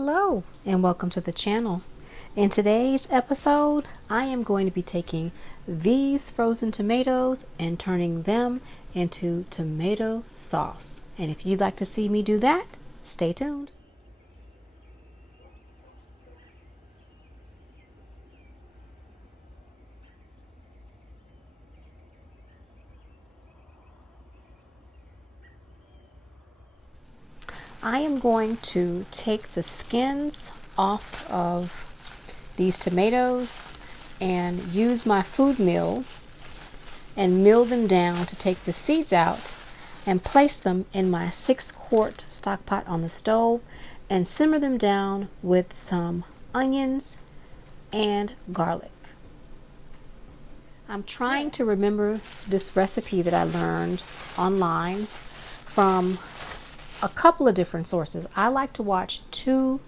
Hello and welcome to the channel. In today's episode, I am going to be taking these frozen tomatoes and turning them into tomato sauce. And if you'd like to see me do that, stay tuned. I am going to take the skins off of these tomatoes and use my food mill and mill them down to take the seeds out and place them in my 6-quart stock pot on the stove and simmer them down with some onions and garlic. I'm trying to remember this recipe that I learned online from a couple of different sources. I like to watch two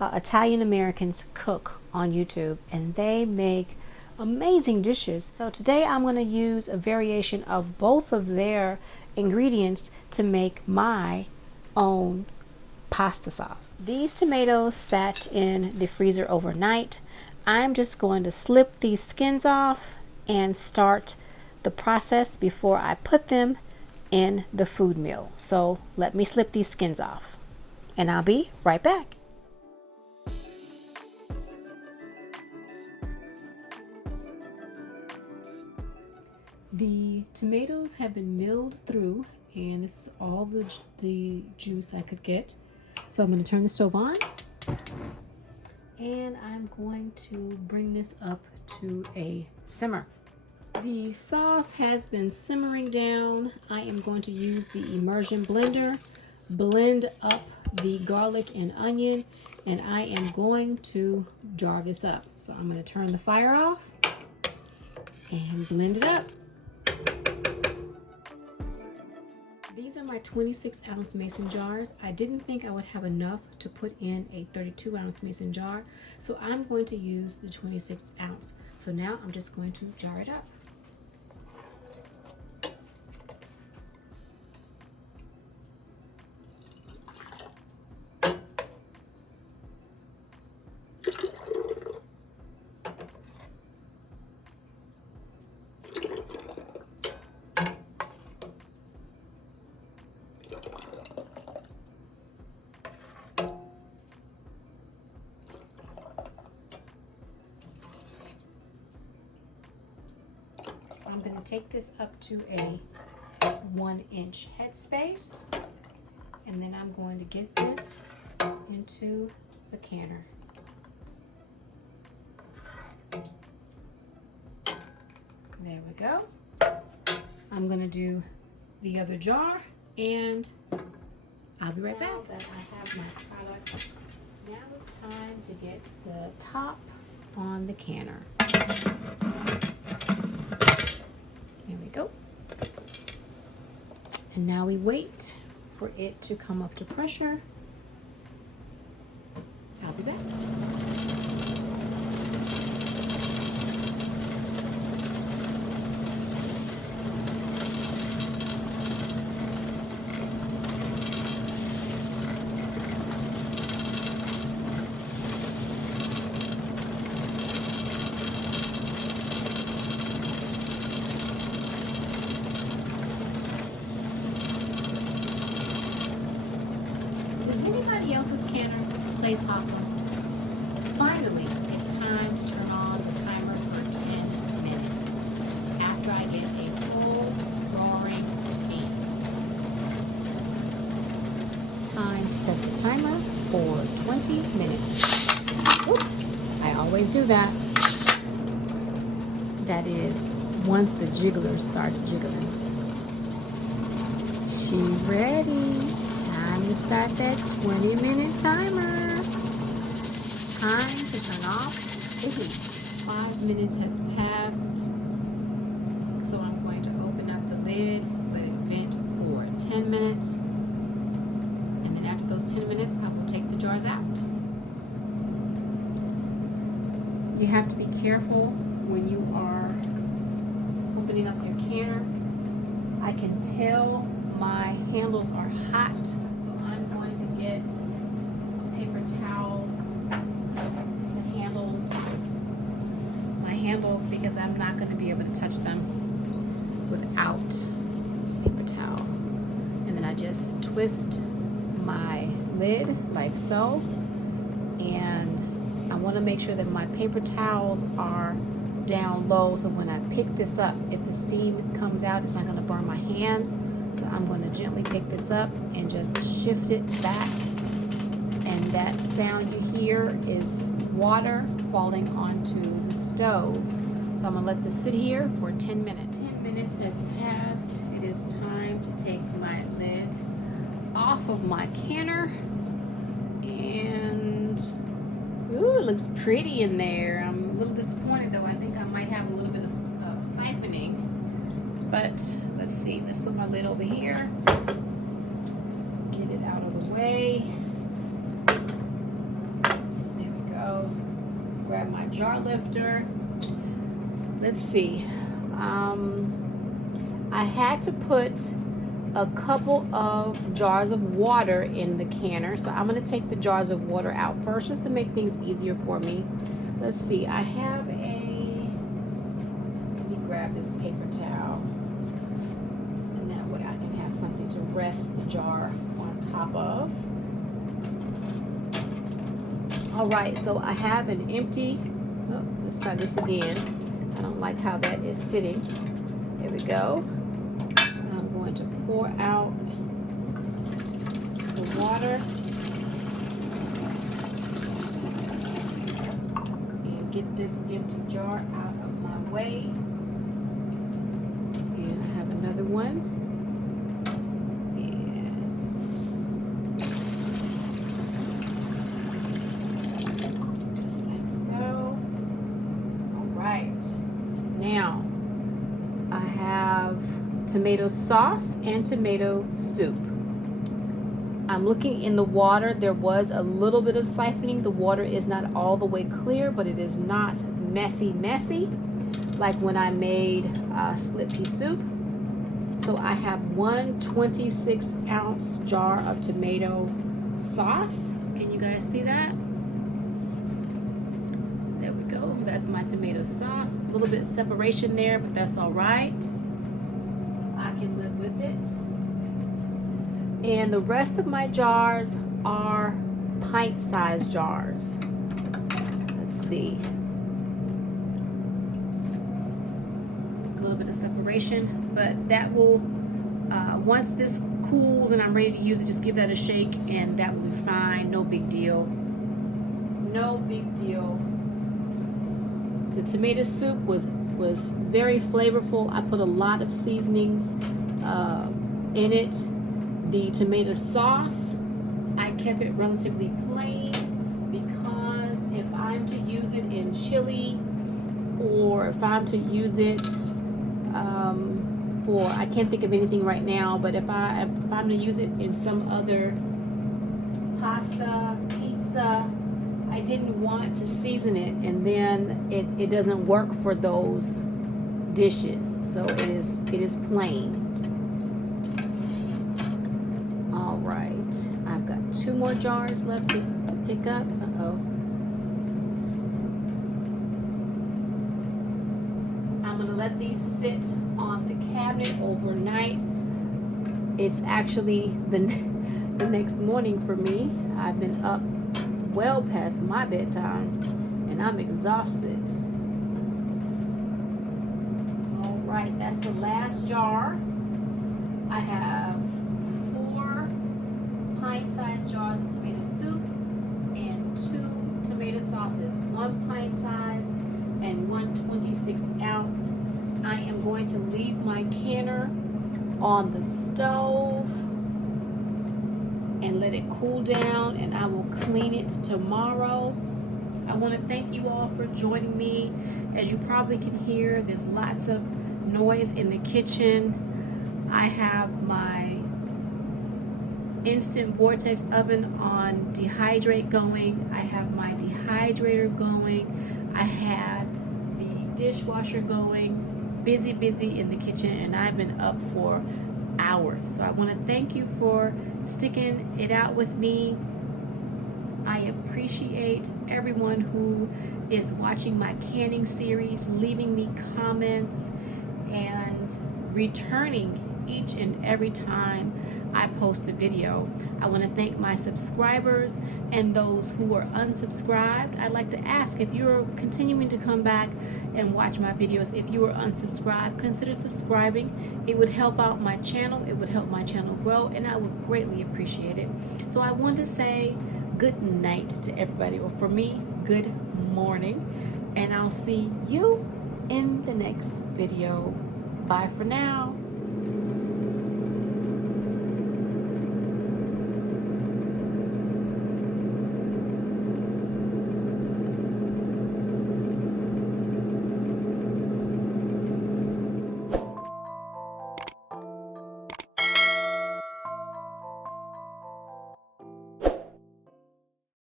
Italian Americans cook on YouTube, and they make amazing dishes. So today I'm going to use a variation of both of their ingredients to make my own pasta sauce. These tomatoes sat in the freezer overnight. I'm just going to slip these skins off and start the process before I put them in the food mill. So let me slip these skins off and I'll be right back. The tomatoes have been milled through and this is all the juice I could get. So I'm going to turn the stove on and I'm going to bring this up to a simmer. The sauce has been simmering down. I am going to use the immersion blender, blend up the garlic and onion, and I am going to jar this up. So I'm going to turn the fire off and blend it up. These are my 26-ounce mason jars. I didn't think I would have enough to put in a 32-ounce mason jar, so I'm going to use the 26-ounce. So now I'm just going to jar it up. I'm going to take this up to a 1-inch headspace, and then I'm going to get this into the canner. There we go. I'm going to do the other jar, and I'll be right back. Now that I have my products, now it's time to get the top on the canner. There we go. And now we wait for it to come up to pressure. I'll be back. Does anybody else's canner play possum? Finally, it's time to turn on the timer for 10 minutes after I get a full roaring steam. Time to set the timer for 20 minutes. Oops, I always do that. That is, once the jiggler starts jiggling. She's ready. Time to start that 20-minute timer. Time to turn off the heat. 5 minutes has passed, so I'm going to open up the lid, let it vent for 10 minutes, and then after those 10 minutes, I will take the jars out. You have to be careful when you are opening up your canner. I can tell my handles are hot, so I'm going to get a paper towel because I'm not going to be able to touch them without paper towel. And then I just twist my lid like so, and I want to make sure that my paper towels are down low, so when I pick this up, if the steam comes out, it's not going to burn my hands. So I'm going to gently pick this up and just shift it back, and that sound you hear is water falling onto the stove. So I'm going to let this sit here for 10 minutes. 10 minutes has passed. It is time to take my lid off of my canner, and ooh, it looks pretty in there. I'm a little disappointed though. I think I might have a little bit of siphoning, but let's see. Let's put my lid over here, get it out of the way. There we go. Grab my jar lifter. Let's see. I had to put a couple of jars of water in the canner, so I'm going to take the jars of water out first just to make things easier for me. Let's see, I have let me grab this paper towel, and that way I can have something to rest the jar on top of. Alright, so I have an empty, oh, let's try this again. I don't like how that is sitting. There we go. I'm going to pour out the water and get this empty jar out of my way. And I have another one. And just like so. All right. Now I have tomato sauce and tomato soup. I'm looking in the water. There was a little bit of siphoning. The water is not all the way clear, but it is not messy like when I made split pea soup. So I have one 26-ounce jar of tomato sauce. Can you guys see that? There we go. That's my tomato sauce. A little bit separation there, but that's all right. I can live with it. And the rest of my jars are pint-sized jars. Let's see. A little bit of separation, but that will, once this cools and I'm ready to use it, just give that a shake and that will be fine. No big deal. No big deal. The tomato soup was very flavorful. I put a lot of seasonings in it. The tomato sauce, I kept it relatively plain because if I'm to use it in chili, or if I'm to use it for, I can't think of anything right now, but if I'm to use it in some other pasta, pizza, I didn't want to season it and then it doesn't work for those dishes, so it is plain. All right, I've got 2 more jars left to pick up. I'm gonna let these sit on the cabinet overnight. It's actually the next morning for me. I've been up well past my bedtime and I'm exhausted. All right, that's the last jar. I have 4 pint-sized jars of tomato soup and 2 tomato sauces, 1 pint-size and 1 26-ounce. I am going to leave my canner on the stove and let it cool down, and I will clean it tomorrow. I want to thank you all for joining me. As you probably can hear, there's lots of noise in the kitchen. I have my instant vortex oven on dehydrate going. I have my dehydrator going. I had the dishwasher going. Busy in the kitchen, and I've been up for hours. So I want to thank you for sticking it out with me. I appreciate everyone who is watching my canning series, leaving me comments, and returning each and every time I post a video. I want to thank my subscribers and those who are unsubscribed. I'd like to ask, if you're continuing to come back and watch my videos, if you are unsubscribed, consider subscribing. It would help out my channel, it would help my channel grow, and I would greatly appreciate it. So I want to say good night to everybody, or for me, good morning, and I'll see you in the next video. Bye for now.